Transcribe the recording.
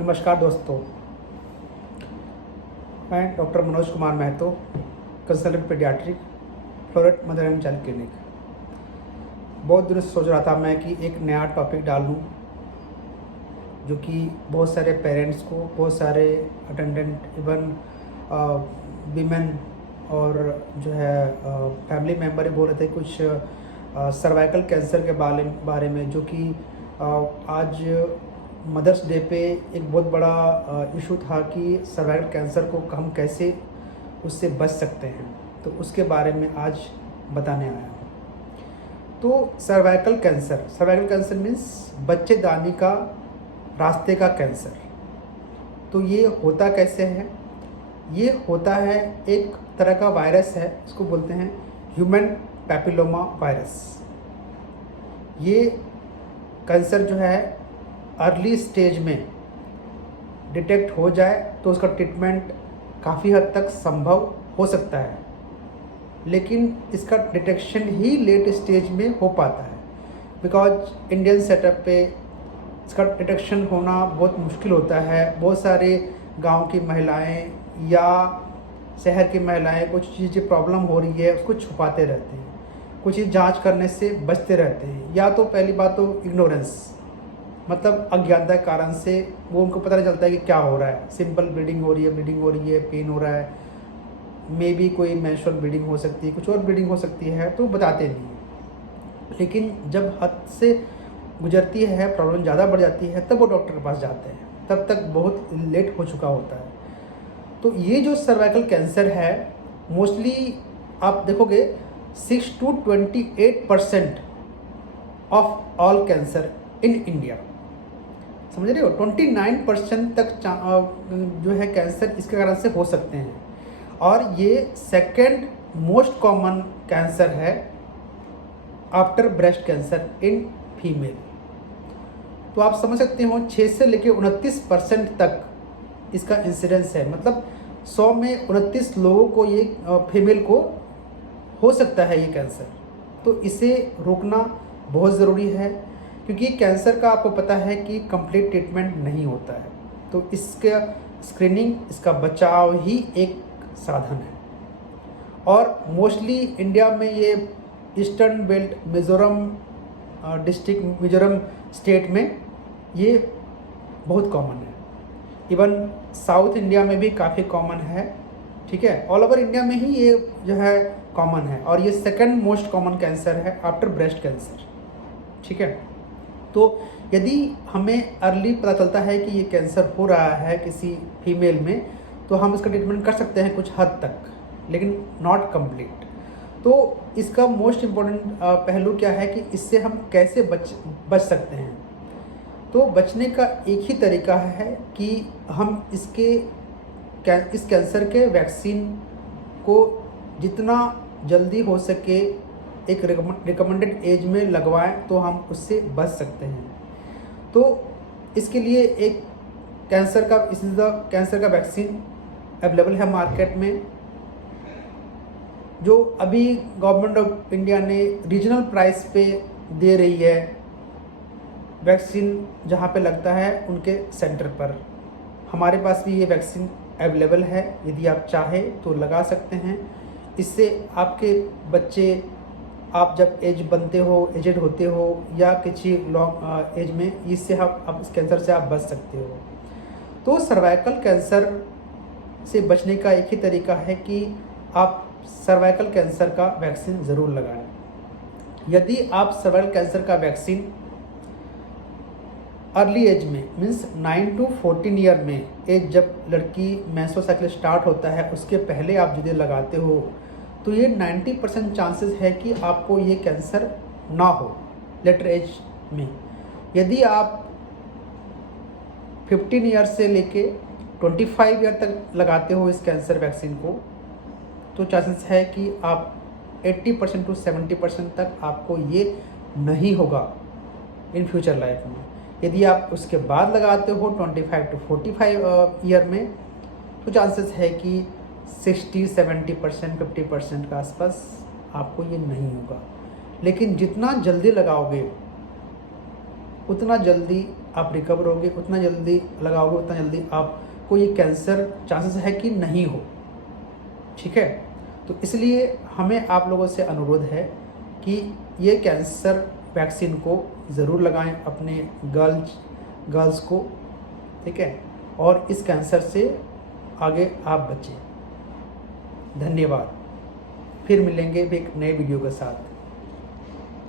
नमस्कार दोस्तों, मैं doctor Manoj Kumar Mahato, consultant pediatric, Floret mother and child clinic. बहुत दिनों से सोच रहा था मैं कि एक नया टॉपिक डालूं जो कि बहुत सारे पेरेंट्स को, बहुत सारे अटेंडेंट, इवन वीमेन और जो है फैमिली मेम्बर ही बोल रहे थे कुछ सर्वाइकल कैंसर के बारे में, जो कि आज मदर्स डे पे एक बहुत बड़ा इशू था कि सर्वाइकल कैंसर को हम कैसे उससे बच सकते हैं। तो उसके बारे में आज बताने आया हूँ। तो सर्वाइकल कैंसर मीन्स बच्चेदानी का रास्ते का कैंसर। तो ये होता कैसे है? ये होता है, एक तरह का वायरस है, इसको बोलते हैं ह्यूमन पैपिलोमा वायरस। ये कैंसर जो है अर्ली स्टेज में डिटेक्ट हो जाए तो उसका ट्रीटमेंट काफ़ी हद तक संभव हो सकता है, लेकिन इसका डिटेक्शन ही लेट स्टेज में हो पाता है। बिकॉज इंडियन सेटअप पे इसका डिटेक्शन होना बहुत मुश्किल होता है। बहुत सारे गांव की महिलाएं या शहर की महिलाएं कुछ चीज़ें प्रॉब्लम हो रही है उसको छुपाते रहते हैं, कुछ चीज़ जांच करने से बचते रहते हैं। या तो पहली बात तो इग्नोरेंस, मतलब अज्ञानता के कारण से वो उनको पता नहीं चलता है कि क्या हो रहा है। सिंपल ब्लीडिंग हो रही है, पेन हो रहा है, मे बी कोई मेंस्ट्रुअल ब्लीडिंग हो सकती है, कुछ और ब्लीडिंग हो सकती है, तो बताते नहीं हैं। लेकिन जब हद से गुजरती है, प्रॉब्लम ज़्यादा बढ़ जाती है, तब वो डॉक्टर के पास जाते हैं, तब तक बहुत लेट हो चुका होता है। तो ये जो सर्वाइकल कैंसर है, मोस्टली आप देखोगे 6 to 28% of all cancer in India, समझ रहे हो। 29% तक जो है कैंसर इसके कारण से हो सकते हैं, और ये सेकंड मोस्ट कॉमन कैंसर है after breast cancer in female. तो आप समझ सकते हो 6 से लेकर 29% तक इसका इंसिडेंस है। मतलब 100 में 29 लोगों को ये फीमेल को हो सकता है ये कैंसर। तो इसे रोकना बहुत ज़रूरी है, क्योंकि कैंसर का आपको पता है कि कंप्लीट ट्रीटमेंट नहीं होता है। तो इसका स्क्रीनिंग, इसका बचाव ही एक साधन है। और मोस्टली इंडिया में ये eastern belt, Mizoram district, Mizoram state में ये बहुत कॉमन है। इवन साउथ इंडिया में भी काफ़ी कॉमन है, ठीक है। ऑल ओवर इंडिया में ही ये जो है कॉमन है, और ये सेकंड मोस्ट कॉमन कैंसर है आफ्टर ब्रेस्ट कैंसर, ठीक है। तो यदि हमें अर्ली पता चलता है कि ये कैंसर हो रहा है किसी फीमेल में, तो हम इसका ट्रीटमेंट कर सकते हैं कुछ हद तक, लेकिन नॉट कंप्लीट। तो इसका मोस्ट इम्पोर्टेंट पहलू क्या है कि इससे हम कैसे बच सकते हैं। तो बचने का एक ही तरीका है कि हम इस कैंसर के वैक्सीन को जितना जल्दी हो सके एक रिकमेंडेड एज में लगवाएं, तो हम उससे बच सकते हैं। तो इसके लिए एक कैंसर का वैक्सीन अवेलेबल है मार्केट में, जो अभी गवर्नमेंट ऑफ इंडिया ने रीजनल प्राइस पे दे रही है। वैक्सीन जहाँ पे लगता है उनके सेंटर पर। हमारे पास भी ये वैक्सीन अवेलेबल है, यदि आप चाहें तो लगा सकते हैं। इससे आपके बच्चे, आप जब एजेड होते हो या किसी लॉन्ग एज में, इससे आप इस कैंसर से आप बच सकते हो। तो सर्वाइकल कैंसर से बचने का एक ही तरीका है कि आप सर्वाइकल कैंसर का वैक्सीन ज़रूर लगाएं। यदि आप सर्वाइकल कैंसर का वैक्सीन अर्ली एज में, मीन्स 9 to 14 ईयर में, एज जब लड़की मेंस्ट्रुअल साइकिल स्टार्ट होता है उसके पहले आप यदि लगाते हो, तो ये 90% चांसेस है कि आपको ये कैंसर ना हो लेटर एज में। यदि आप 15 ईयर से लेके 25 ईयर तक लगाते हो इस कैंसर वैक्सीन को, तो चांसेस है कि आप 80% to 70% तक आपको ये नहीं होगा इन फ्यूचर लाइफ में। यदि आप उसके बाद लगाते हो 25 to 45 ईयर में, तो चांसेस है कि 60-70%, 50% के आसपास आपको ये नहीं होगा। लेकिन जितना जल्दी लगाओगे उतना जल्दी आप रिकवर होगे, उतना जल्दी लगाओगे, उतना जल्दी आपको ये कैंसर चांसेस है कि नहीं हो। ठीक है, तो इसलिए हमें आप लोगों से अनुरोध है कि ये कैंसर वैक्सीन को ज़रूर लगाएं अपने गर्ल्स को। ठीक है, और इस कैंसर से आगे आप बचें। धन्यवाद। फिर मिलेंगे एक नए वीडियो के साथ।